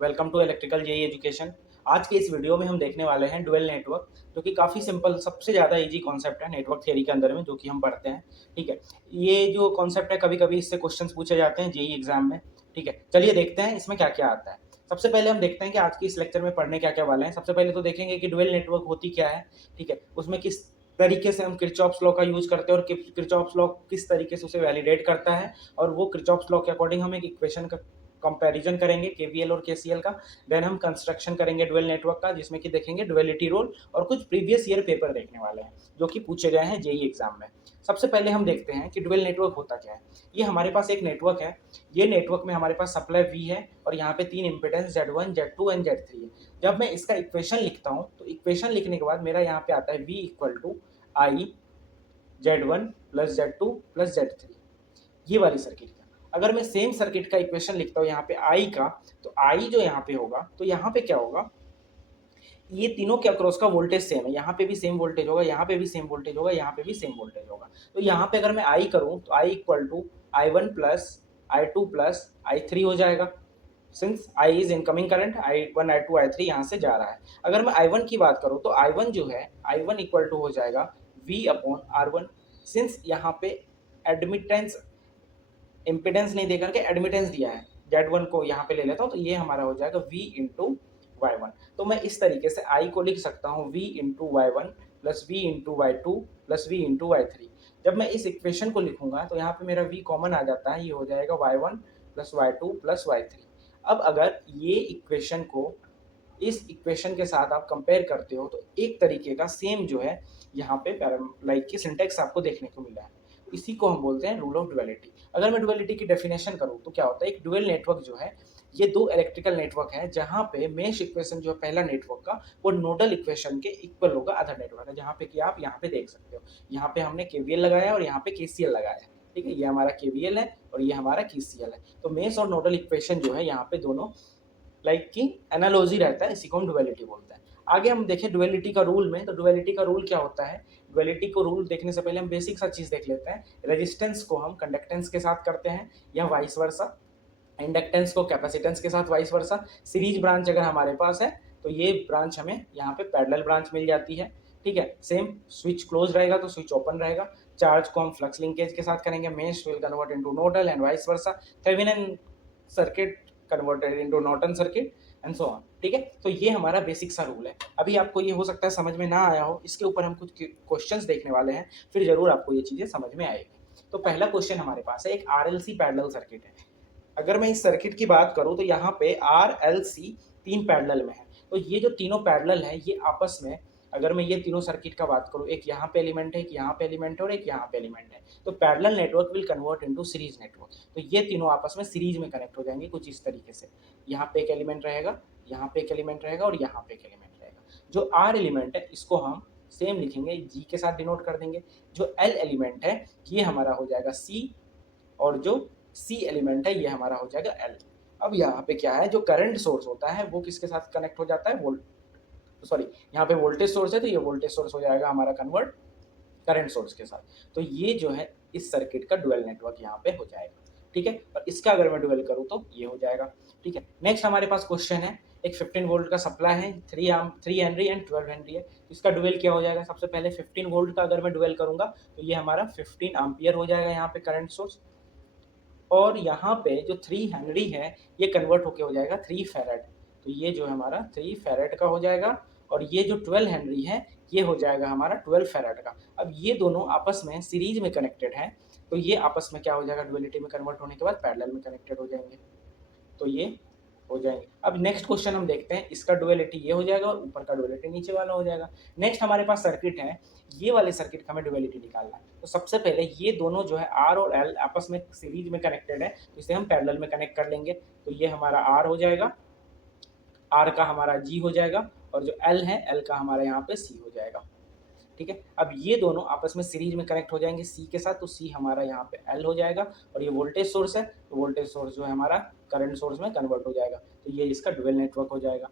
Welcome to electrical JE education. आज के इस वीडियो में हम देखने वाले हैं डुअल नेटवर्क, जो कि काफ़ी सिंपल, सबसे ज़्यादा इजी कॉन्सेप्ट है नेटवर्क थियरी के अंदर में, जो कि हम पढ़ते हैं। ठीक है, ये जो कॉन्सेप्ट है कभी कभी इससे क्वेश्चंस पूछे जाते हैं जेई एग्जाम में। ठीक है, चलिए देखते हैं इसमें क्या क्या आता है। सबसे पहले हम देखते हैं कि आज की इस लेक्चर में पढ़ने क्या क्या वाले हैं। सबसे पहले तो देखेंगे कि डुअल नेटवर्क होती क्या है। ठीक है, उसमें किस तरीके से हम किरचॉफ्स लॉ का यूज करते हैं और किरचॉफ्स लॉ किस तरीके से उसे वैलिडेट करता है, और वो किरचॉफ्स लॉ के अकॉर्डिंग हम एक इक्वेशन का कंपैरिजन करेंगे केवीएल और केसीएल का। देन हम कंस्ट्रक्शन करेंगे डुअल नेटवर्क का, जिसमें कि देखेंगे डुअलिटी रूल और कुछ प्रीवियस ईयर पेपर देखने वाले हैं जो कि पूछे गए हैं जेई एग्जाम में। सबसे पहले हम देखते हैं कि डुअल नेटवर्क होता क्या है। ये हमारे पास एक नेटवर्क है। ये नेटवर्क में हमारे पास सप्लाई वी है और यहाँ पे तीन impedance Z1, Z2 and Z3 है। जब मैं इसका इक्वेशन लिखता हूँ तो इक्वेशन लिखने के बाद मेरा यहाँ पे आता है V equal to I Z1 plus Z2 plus Z3, ये वाली सर्किट का। अगर मैं सेम सर्किट का इक्वेशन लिखता हूँ यहाँ पे आई का, तो आई जो यहाँ पे होगा, तो यहाँ पे क्या होगा, ये तीनों के अक्रॉस का वोल्टेज सेम है। यहाँ पे भी सेम वोल्टेज होगा, यहाँ पे भी सेम वोल्टेज होगा, यहाँ पे भी सेम वोल्टेज होगा। तो यहाँ पे अगर मैं आई करूँ तो I equal to I1 plus I2 plus I3 हो जाएगा। Since I is incoming current, I1 I2 I3 यहाँ से जा रहा है। अगर मैं I1 की बात करूँ तो I1 जो है, I1 इक्वल टू हो जाएगा V अपॉन R1। सिंस यहाँ पे एडमिटेंस, इम्पिडेंस नहीं देकर के एडमिटेंस दिया है, Z1 को यहाँ पे ले लेता हूँ, तो ये हमारा हो जाएगा V इंटू Y1। तो मैं इस तरीके से I को लिख सकता हूँ V into Y1 plus V into Y2 plus V into Y3। जब मैं इस इक्वेशन को लिखूंगा तो यहाँ पे मेरा V कॉमन आ जाता है, ये हो जाएगा Y1 plus Y2 plus Y3। अब अगर ये इक्वेशन को इस इक्वेशन के साथ आप कंपेयर करते हो तो एक तरीके का सेम जो है यहाँ पे लाइक की सिंटेक्स आपको देखने को मिला है। इसी को हम बोलते हैं रूल ऑफ डुअलिटी। अगर मैं डुअलिटी की डेफिनेशन करूँ तो क्या होता है, एक डुअल नेटवर्क जो है, ये दो इलेक्ट्रिकल नेटवर्क है जहाँ पे मेश इक्वेशन जो है पहला नेटवर्क का, वो नोडल इक्वेशन के इक्वल होगा अदर नेटवर्क है। जहाँ पे कि आप यहाँ पे देख सकते हो, यहाँ पे हमने केवीएल लगाया और यहाँ पे केसीएल लगाया है। ठीक है, ये हमारा केवीएल है और ये हमारा केसीएल है। तो मेश और नोडल इक्वेशन जो है यहाँ पे दोनों लाइक की एनालॉजी रहता है, इसी को हम डुअलिटी बोलते हैं। आगे हम देखें डुअलिटी का रूल में, तो डुअलिटी का रूल क्या होता है। डुअलिटी को रूल देखने से पहले हम बेसिक सा चीज देख लेते हैं। रेजिस्टेंस को हम कंडक्टेंस के साथ करते हैं या वाइस वर्सा, इंडक्टेंस को कैपेसिटेंस के साथ वाइस वर्सा। सीरीज ब्रांच अगर हमारे पास है तो ये ब्रांच हमें यहाँ पे पैरेलल ब्रांच मिल जाती है। ठीक है, सेम स्विच क्लोज रहेगा तो स्विच ओपन रहेगा। चार्ज को हम फ्लक्स लिंकेज के साथ करेंगे, mesh will convert into nodal and vice versa. Thevenin circuit converted into Norton circuit and so on. ठीक है, तो ये हमारा बेसिक सा रूल है। अभी आपको ये हो सकता है समझ में ना आया हो, इसके ऊपर हम कुछ क्वेश्चंस देखने वाले हैं, फिर जरूर आपको ये चीजें समझ में आएगी। तो पहला क्वेश्चन हमारे पास है, एक आरएलसी पैरेलल सर्किट है। अगर मैं इस सर्किट की बात करूं तो यहाँ पे आरएलसी तीन पैरेलल में है। तो ये जो तीनों पैरेलल है, ये आपस में, अगर मैं ये तीनों सर्किट का बात करूं, एक यहाँ पे एलिमेंट है, एक यहाँ पे एलिमेंट है और एक यहाँ पे एलिमेंट है, तो parallel network will convert into series network. तो ये तीनों आपस में सीरीज में कनेक्ट हो जाएंगे कुछ इस तरीके से। यहाँ पे एक एलिमेंट रहेगा, यहाँ पे एक एलिमेंट रहेगा और यहाँ पे एक एलिमेंट रहेगा। जो आर एलिमेंट है इसको हम सेम लिखेंगे, जी के साथ डिनोट कर देंगे। जो एल एलिमेंट है ये हमारा हो जाएगा सी, और जो सी एलिमेंट है ये हमारा हो जाएगा एल। अब यहाँ पे क्या है, जो करंट सोर्स होता है वो किसके साथ कनेक्ट हो जाता है, सॉरी, यहाँ पे वोल्टेज सोर्स है तो ये वोल्टेज सोर्स हो जाएगा हमारा कन्वर्ट करंट सोर्स के साथ। तो ये जो है इस सर्किट का डुअल नेटवर्क यहाँ पे हो जाएगा। ठीक है, और इसका अगर मैं डुअल करूँ तो ये हो जाएगा। ठीक है, नेक्स्ट हमारे पास क्वेश्चन है, एक 15 वोल्ट का सप्लाई है, 3 हेनरी एंड 12 हेनरी है। इसका डुअल क्या हो जाएगा, सबसे पहले 15 वोल्ट का अगर मैं डुअल करूंगा तो ये हमारा 15 एम्पियर हो जाएगा यहाँ पे करंट सोर्स, और यहाँ पे जो 3 हेनरी है ये कन्वर्ट होके हो जाएगा 3 फैरेड। तो ये जो हमारा 3 फैरेड का हो जाएगा, और ये जो 12 हेनरी है ये हो जाएगा हमारा 12 फैरेड का। अब ये दोनों आपस में सीरीज में कनेक्टेड है, तो ये आपस में क्या हो जाएगा, डुअलिटी में कन्वर्ट होने के बाद पैरेलल में कनेक्टेड हो जाएंगे, तो ये हो जाएंगे। अब नेक्स्ट क्वेश्चन हम देखते हैं, इसका डुअलिटी ये हो जाएगा और ऊपर का डुअलिटी नीचे वाला हो जाएगा। नेक्स्ट हमारे पास सर्किट है, ये वाले सर्किट का हमें डुअलिटी निकालना है। तो सबसे पहले ये दोनों जो है आर और एल आपस में सीरीज में कनेक्टेड है, तो इसे हम पैरेलल में कनेक्ट कर लेंगे। तो ये हमारा आर हो जाएगा, आर का हमारा जी हो जाएगा, और जो एल है एल का हमारा यहाँ पे सी हो जाएगा। ठीक है, अब ये दोनों आपस में सीरीज में कनेक्ट हो जाएंगे सी के साथ, तो सी हमारा यहाँ पे एल हो जाएगा, और ये वोल्टेज सोर्स है तो वोल्टेज सोर्स जो है हमारा करंट सोर्स में कन्वर्ट हो जाएगा। तो ये इसका डुअल नेटवर्क हो जाएगा।